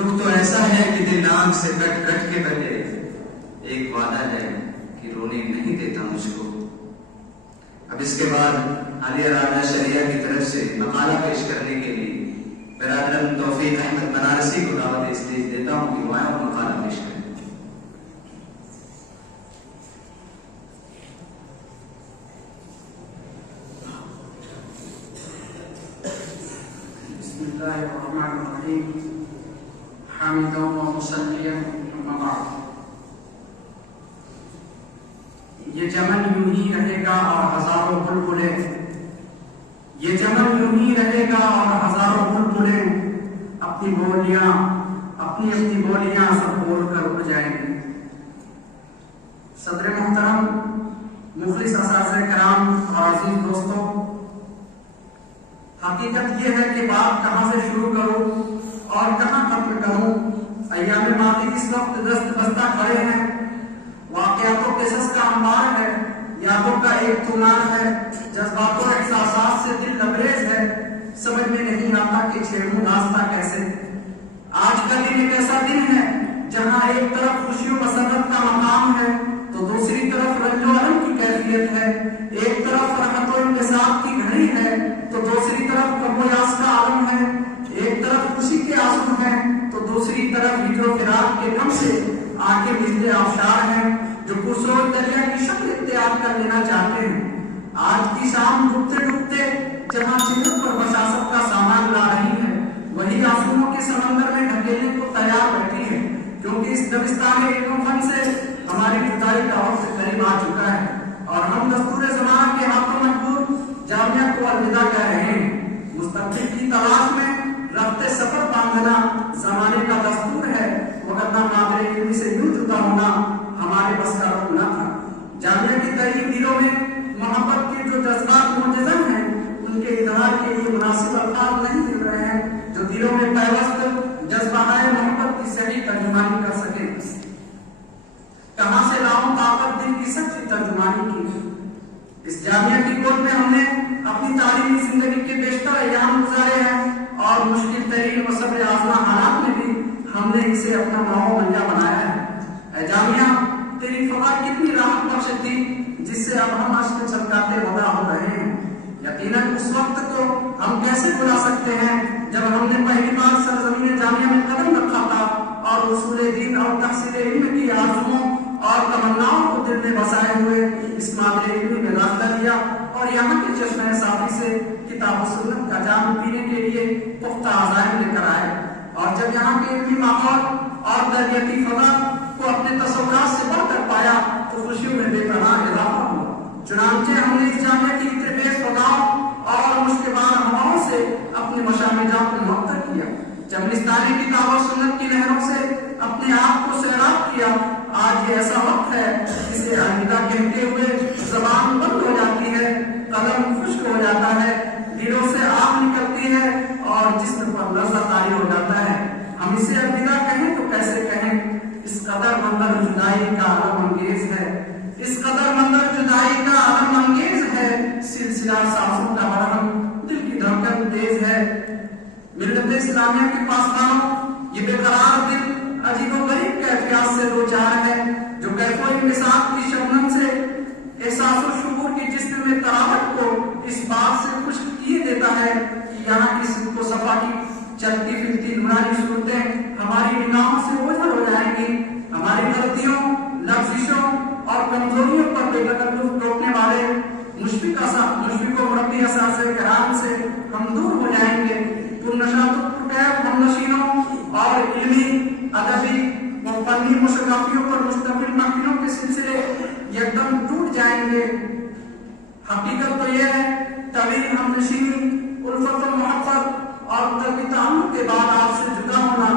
دکھ تو ایسا ہے کہ دل آنکھ سے کٹ کٹ کے بہے، ایک وعدہ ہے کہ رونے نہیں دیتا مجھ کو۔ اب اس کے بعد عالیہ راجہ شریعہ کی طرف سے مقالہ پیش کرنے کے لیے برادر توفیق احمد بنارسی کو دعوت اسٹیج دیتا ہوں کہ وہ آئیں اور مقالہ پیش کریں۔ بسم اللہ الرحمن الرحیم، حامدا و مصلیا اما بعد۔ یہ چمن یوں ہی رہے گا اور ہزاروں بلبلیں، یہ چمن یوں ہی رہے گا اور ہزاروں بلبلیں اپنی بولیاں سب بول کر اڑ جائیں گے۔ صدر محترم، مخلص اساتذہ کرام اور عزیز دوستوں، حقیقت یہ ہے کہ بات کہاں سے شروع کروں اور کہاں ختم کروں۔ ایام ماضی اس وقت دست بستہ کھڑے ہیں، واقعات و قصص کا انبار ہے، یادوں کا ایک طوفان ہے، جذبات و احساسات سے دل لبریز ہے۔ سمجھ میں نہیں آتا کہ چھیڑوں راستہ کیسے۔ آج کا دن ایک ایسا دن ہے جہاں ایک طرف خوشی و مسرت کا مقام ہے تو دوسری طرف رنج و الم کی کیفیت ہے۔ ایک طرف رحمت و انتصاب کی گھڑی ہے تو دوسری طرف غم و یاس کا عالم ہے۔ ایک طرف خوشی کے آنسو ہیں تو دوسری طرف ہجر و فراق کے غم سے آنکھیں بجلے آبشار ہیں جو پرسوز دریا کی شکل اختیار کر لینا چاہتے ہیں۔ آج کی شام ڈوبتے ڈوبتے جہاں چہروں پر بشاشت کا سامان لا رہی ہے، وہی آنسوؤں کے سمندر میں ڈھکیلنے کو تیار بیٹھی ہے، کیونکہ اس دبستان علم و فن سے ہماری جدائی کا وقت قریب آ چکا ہے اور ہم دستور زمانہ کے ہاتھوں مجبور جامعہ کو الوداع کہہ رہے ہیں۔ مستقبل کی تلاش میں رفتے سفر باندھنا زمانے کا دستور ہے، وگرنہ مادر علمی سے یوں جدا ہونا ہمارے بس کا رخ نہ تھا۔ جامعہ کی تحریر دلوں میں محبت کے جو جذبات موجزن ہیں ان کے اظہار کے لیے مناسب الفاظ نہیں مل رہے ہیں جو دلوں میں پیوست جذبہ محبت کی صحیح ترجمانی کر سکے۔ کہاں سے لاؤں طاقت دل کی سچی ترجمانی کی۔ اس جامعہ کی گود میں ہم نے اپنی تعلیمی زندگی کے بیشتر ایام گزارے ہیں اور مشکل ترین و صبر آزما حالات میں بھی ہم نے اسے اپنا نو منجا بنایا ہے۔ اے جامعہ، تیری فضا کتنی راحت بخش تھی جس سے اب ہم اشک چھلکاتے ودا ہو رہے ہیں۔ یقیناً اس وقت کو ہم کیسے بھلا سکتے ہیں جب ہم نے پہلی بار سرزمین جامعہ میں قدم رکھا تھا اور اصول دین اور تحصیل علم کی آرزوؤں اور تمناؤں کو دل میں بسائے ہوئے اس مادر علمی میں داخلہ لیا اور یہاں کے چشمہ صافی سے کتاب و سنت کا جام پینے کے لیے پختہ عزائم لے کر آئے، اور جب یہاں کے علمی ماحول اور تربیتی فضا کو اپنے تصورات سے بڑھ کر پایا تو خوشیوں میں بے پناہ اضافہ ہوا۔ چنانچہ ہم نے اس جامعہ کی تربیت فضاؤں اور مشکبار ہواؤں سے اپنے مشامِ جاں کو معطر کیا، چمنستانی کتاب و سنت کی نہروں سے اپنے آپ کو سیراب کیا۔ آج یہ ایسا وقت ہے جسے الوداع کہتے ہوئے زبان بند ہو جاتی ہے، قلم خشک ہو جاتا ہے، دلوں سے آگ نکلتی ہے اور جسم پر لرزہ طاری ہو جاتا ہے۔ ہم اسے الوداع کہیں تو کیسے کہیں؟ اس قدر منظر جدائی کا علم انگیز ہے، اس قدر منظر جدائی کا علم انگیز ہے، سلسلہ سانسوں کا مرہم، دل کی دھڑکن تیز ہے۔ ملت اسلامیہ کے پاسبانوں، یہ بے قرار دل عجیب و غریب کیفیات سے دوچار ہے جو کیف و انبساط کی شبنم سے احساس و شعور کی جسم میں تراوٹ کو اس بات سے خشک کیے دیتا ہے کہ یہاں کی صدق و صفا کی چلتی پھرتی نورانی صورتیں ہماری نگاہوں سے اوجھل ہو جائیں گی۔ ہماری غلطیوں، لفظشوں اور کمزوریوں پر بے تکلف ٹوکنے والے مشفق و مربی اساتذہ کرام سے ہم دور ہو جائیں گے۔ پرنشاط و پرکیف ہمنشینوں اور علمی، ادبی و فنی مشرفیوں پر مشتمل محفلوں کے سلسلے یکدم ٹوٹ جائیں گے۔ حقیقت تو یہ ہے طویل ہمنشینی، الفت و محبت اور طبی تعلق کے بعد آپ سے جدا ہونا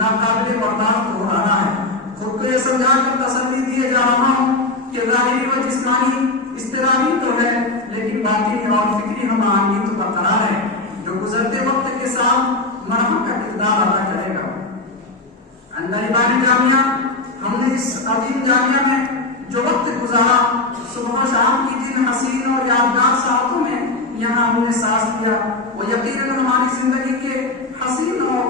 ناقابل برداشت ہو رہا ہے۔ خود کو یہ سمجھا کر تسلی دیے جا رہا ہوں کہ ظاہری و جسمانی اضطرابی تو ہے لیکن باطنی اور فکری ہم آہنگی تو برقرار ہے جو گزرتے وقت کے ساتھ مرہم کا کردار ادا کرے گا۔ اندربانی جامعہ، ہم نے اس عظیم جامعہ میں جو وقت گزارا، صبح و شام کی جن حسین اور یادگار ساعتوں میں یہاں ہم نے سانس لیا، وہ یقیناً ہماری زندگی کے حسین اور